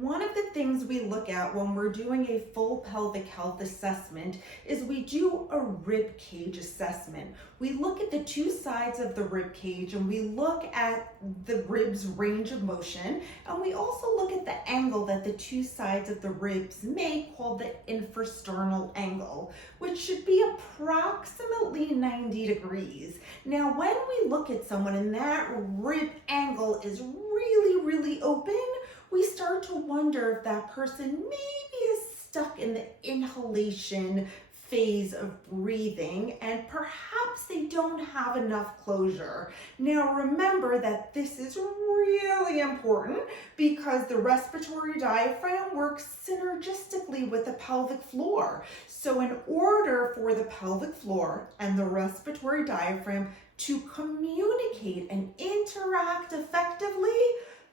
One of the things we look at when we're doing a full pelvic health assessment is we do a rib cage assessment. We look at the two sides of the rib cage and we look at the ribs' range of motion, and we also look at the angle that the two sides of the ribs make, called the infrasternal angle, which should be approximately 90 degrees. Now, when we look at someone and that rib angle is really open, we start to wonder if that person maybe is stuck in the inhalation phase of breathing and perhaps they don't have enough closure. Now remember that this is really important because the respiratory diaphragm works synergistically with the pelvic floor. So in order for the pelvic floor and the respiratory diaphragm to communicate and interact effectively,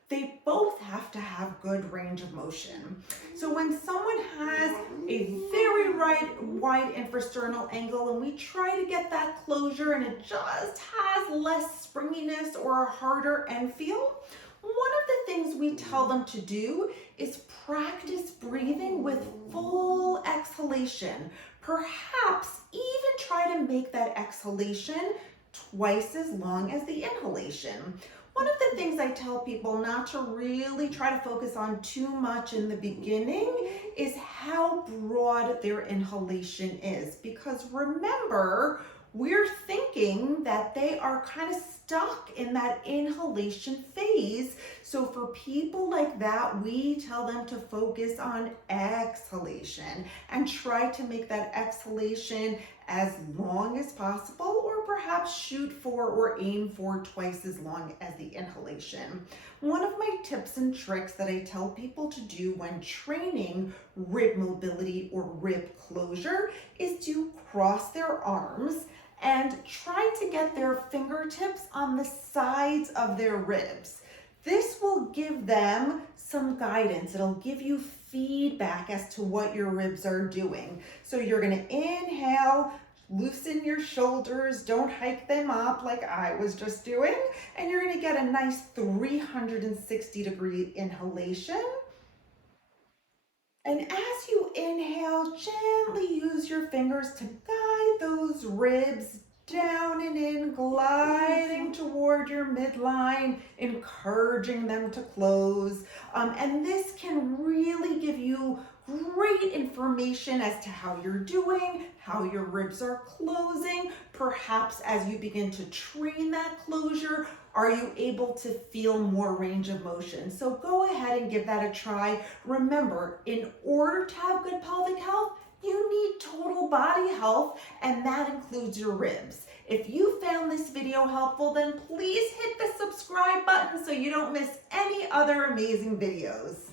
they both have to have good range of motion. So when someone has a very wide infrasternal angle and we try to get that closure and it just has less springiness or a harder end feel, one of the things we tell them to do is practice breathing with full exhalation. Perhaps even try to make that exhalation twice as long as the inhalation. One of the things I tell people not to really try to focus on too much in the beginning is how broad their inhalation is. Because remember, we're thinking that they are kind of stuck in that inhalation phase. So for people like that, we tell them to focus on exhalation and try to make that exhalation as long as possible, or perhaps shoot for or aim for twice as long as the inhalation. One of my tips and tricks that I tell people to do when training rib mobility or rib closure is to cross their arms and try to get their fingertips on the sides of their ribs. This will give them some guidance. It'll give you feedback as to what your ribs are doing. So you're gonna inhale, loosen your shoulders, don't hike them up like I was just doing, and you're gonna get a nice 360-degree inhalation. And as you inhale, gently use your fingers to guide those ribs down and in, gliding toward your midline, encouraging them to close. And this can really give you great information as to how you're doing, how your ribs are closing. Perhaps as you begin to train that closure, are you able to feel more range of motion? So go ahead and give that a try. Remember, in order to have good pelvic health, you need total body health, and that includes your ribs. If you found this video helpful, then please hit the subscribe button so you don't miss any other amazing videos.